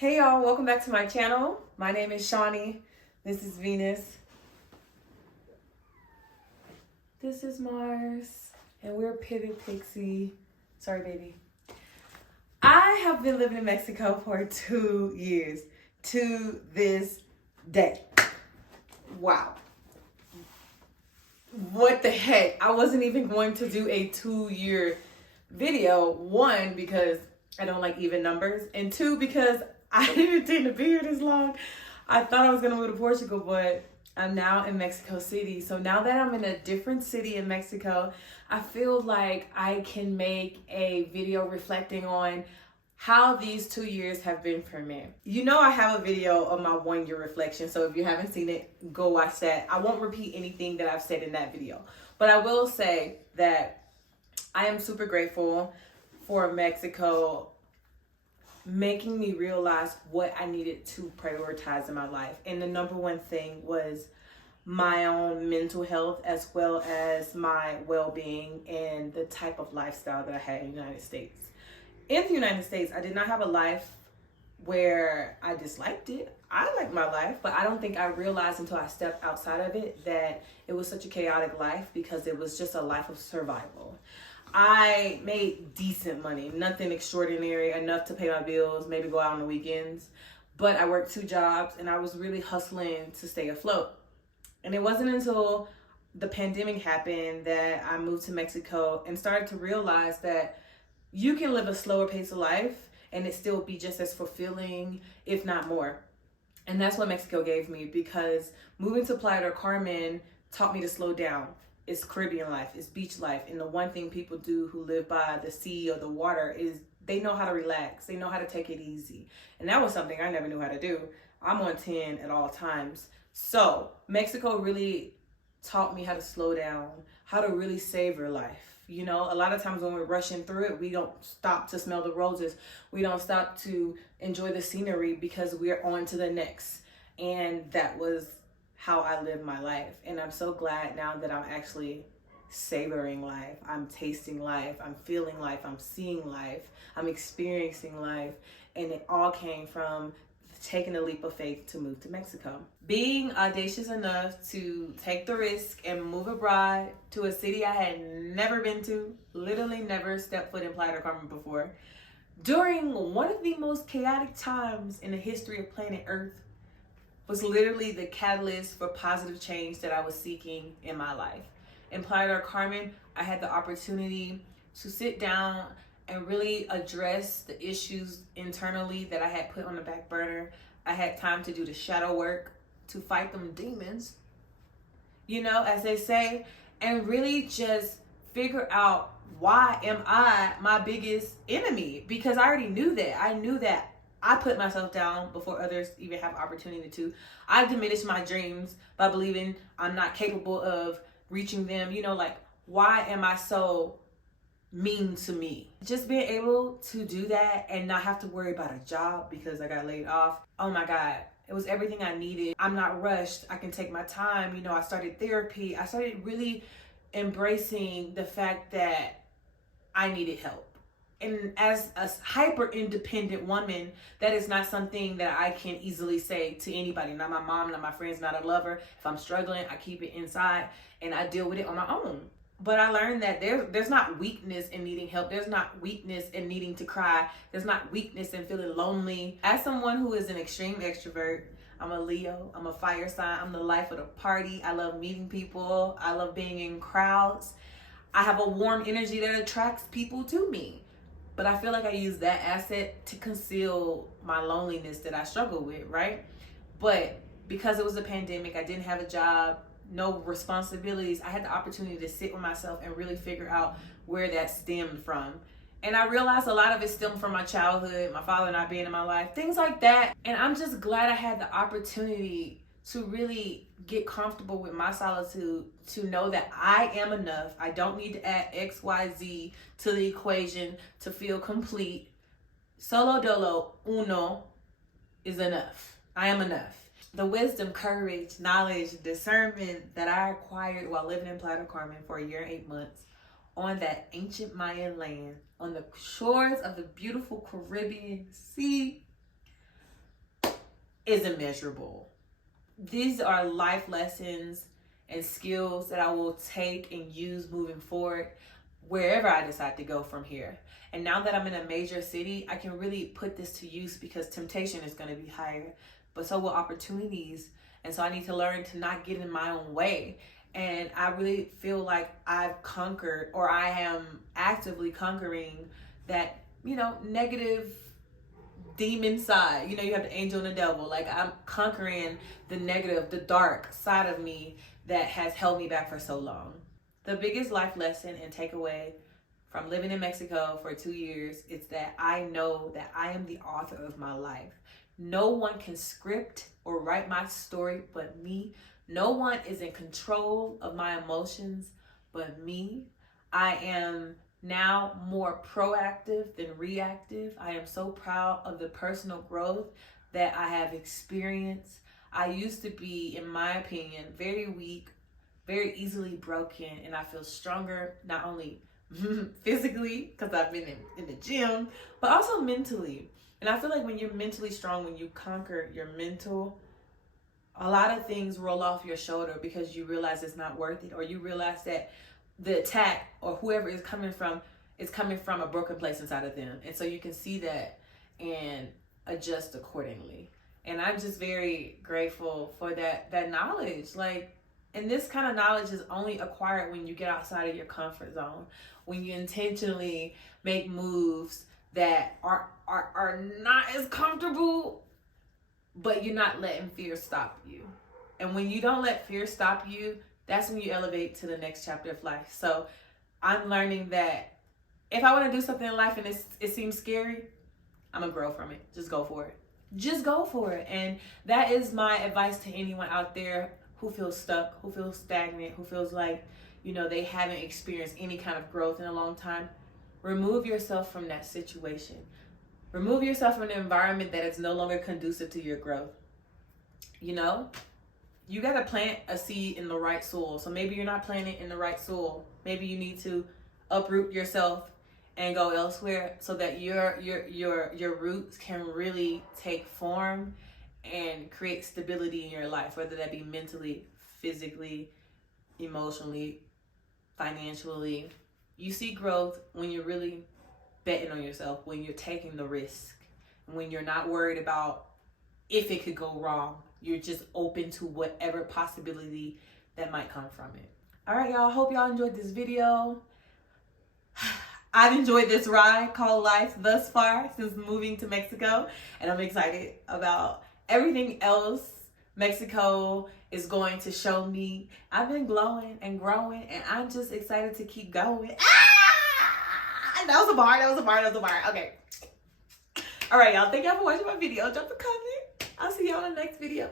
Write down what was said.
Hey y'all, welcome back to my channel. My name is Shawnie. This is Venus. This is Mars. And we're Pivot Pixie. Sorry, baby. I have been living in Mexico for 2 years to this day. Wow. What the heck? I wasn't even going to do a 2-year video. One, because I don't like even numbers. And two, because I didn't intend to be here this long. I thought I was going to move to Portugal, but I'm now in Mexico City. So now that I'm in a different city in Mexico, I feel like I can make a video reflecting on how these 2 years have been for me. You know, I have a video of my 1-year reflection. So if you haven't seen it, go watch that. I won't repeat anything that I've said in that video, but I will say that I am super grateful for Mexico making me realize what I needed to prioritize in my life. And the number one thing was my own mental health, as well as my well-being and the type of lifestyle that I had in the United States. In the United States, I did not have a life where I disliked it. I liked my life, but I don't think I realized until I stepped outside of it that it was such a chaotic life, because it was just a life of survival. I made decent money, nothing extraordinary, enough to pay my bills, maybe go out on the weekends. But I worked 2 jobs and I was really hustling to stay afloat. And it wasn't until the pandemic happened that I moved to Mexico and started to realize that you can live a slower pace of life and it still be just as fulfilling, if not more. And that's what Mexico gave me, because moving to Playa del Carmen taught me to slow down. It's Caribbean life, it's beach life. And the one thing people do who live by the sea or the water is they know how to relax. They know how to take it easy. And that was something I never knew how to do. I'm on 10 at all times. So Mexico really taught me how to slow down, how to really savor life. You know, a lot of times when we're rushing through it, we don't stop to smell the roses. We don't stop to enjoy the scenery because we're on to the next. And that was how I live my life. And I'm so glad now that I'm actually savoring life. I'm tasting life. I'm feeling life. I'm seeing life. I'm experiencing life. And it all came from taking a leap of faith to move to Mexico. Being audacious enough to take the risk and move abroad to a city I had never been to, literally never stepped foot in Playa del Carmen before, during one of the most chaotic times in the history of planet Earth, was literally the catalyst for positive change that I was seeking in my life. In Playa del Carmen, I had the opportunity to sit down and really address the issues internally that I had put on the back burner. I had time to do the shadow work, to fight them demons, you know, as they say, and really just figure out, why am I my biggest enemy? Because I already knew that. I knew that I put myself down before others even have opportunity to. I diminished my dreams by believing I'm not capable of reaching them. You know, like, why am I so mean to me? Just being able to do that and not have to worry about a job because I got laid off. Oh my God, it was everything I needed. I'm not rushed. I can take my time. You know, I started therapy. I started really embracing the fact that I needed help. And as a hyper independent woman, that is not something that I can easily say to anybody. Not my mom, not my friends, not a lover. If I'm struggling, I keep it inside and I deal with it on my own. But I learned that there's not weakness in needing help. There's not weakness in needing to cry. There's not weakness in feeling lonely. As someone who is an extreme extrovert, I'm a Leo, I'm a fire sign, I'm the life of the party. I love meeting people. I love being in crowds. I have a warm energy that attracts people to me. But I feel like I use that asset to conceal my loneliness that I struggle with, right? But because it was a pandemic, I didn't have a job, no responsibilities. I had the opportunity to sit with myself and really figure out where that stemmed from. And I realized a lot of it stemmed from my childhood, my father not being in my life, things like that. And I'm just glad I had the opportunity to really get comfortable with my solitude, to know that I am enough. I don't need to add X, Y, Z to the equation to feel complete. Solo dolo uno is enough. I am enough. The wisdom, courage, knowledge, discernment that I acquired while living in Playa del Carmen for 1 year and 8 months on that ancient Mayan land, on the shores of the beautiful Caribbean Sea, is immeasurable. These are life lessons and skills that I will take and use moving forward wherever I decide to go from here. And now that I'm in a major city, I can really put this to use because temptation is going to be higher, but so will opportunities. And so I need to learn to not get in my own way. And I really feel like I've conquered, or I am actively conquering that, negative demon side. You have the angel and the devil. Like, I'm conquering the negative, the dark side of me that has held me back for so long. The biggest life lesson and takeaway from living in Mexico for 2 years is that I know that I am the author of my life. No one can script or write my story but me. No one is in control of my emotions but me. I am now more proactive than reactive. I am so proud of the personal growth that I have experienced. I used to be, in my opinion, very weak, very easily broken, and I feel stronger, not only physically, because I've been in the gym, but also mentally. And I feel like when you're mentally strong, when you conquer your mental, a lot of things roll off your shoulder because you realize it's not worth it, or you realize that the attack or whoever is coming from a broken place inside of them. And so you can see that and adjust accordingly. And I'm just very grateful for that knowledge. Like, and this kind of knowledge is only acquired when you get outside of your comfort zone, when you intentionally make moves that are not as comfortable, but you're not letting fear stop you. And when you don't let fear stop you, that's when you elevate to the next chapter of life. So I'm learning that if I want to do something in life and it seems scary, I'm going to grow from it. Just go for it. Just go for it. And that is my advice to anyone out there who feels stuck, who feels stagnant, who feels like, they haven't experienced any kind of growth in a long time. Remove yourself from that situation. Remove yourself from an environment that is no longer conducive to your growth. You got to plant a seed in the right soil. So maybe you're not planting in the right soil. Maybe you need to uproot yourself and go elsewhere so that your roots can really take form and create stability in your life, whether that be mentally, physically, emotionally, financially. You see growth when you're really betting on yourself, when you're taking the risk, when you're not worried about if it could go wrong. You're just open to whatever possibility that might come from it. All right, y'all. Hope y'all enjoyed this video. I've enjoyed this ride called life thus far since moving to Mexico, and I'm excited about everything else Mexico is going to show me. I've been glowing and growing, and I'm just excited to keep going. That was a bar. Okay. All right, y'all. Thank y'all for watching my video. Drop a comment. I'll see y'all in the next video.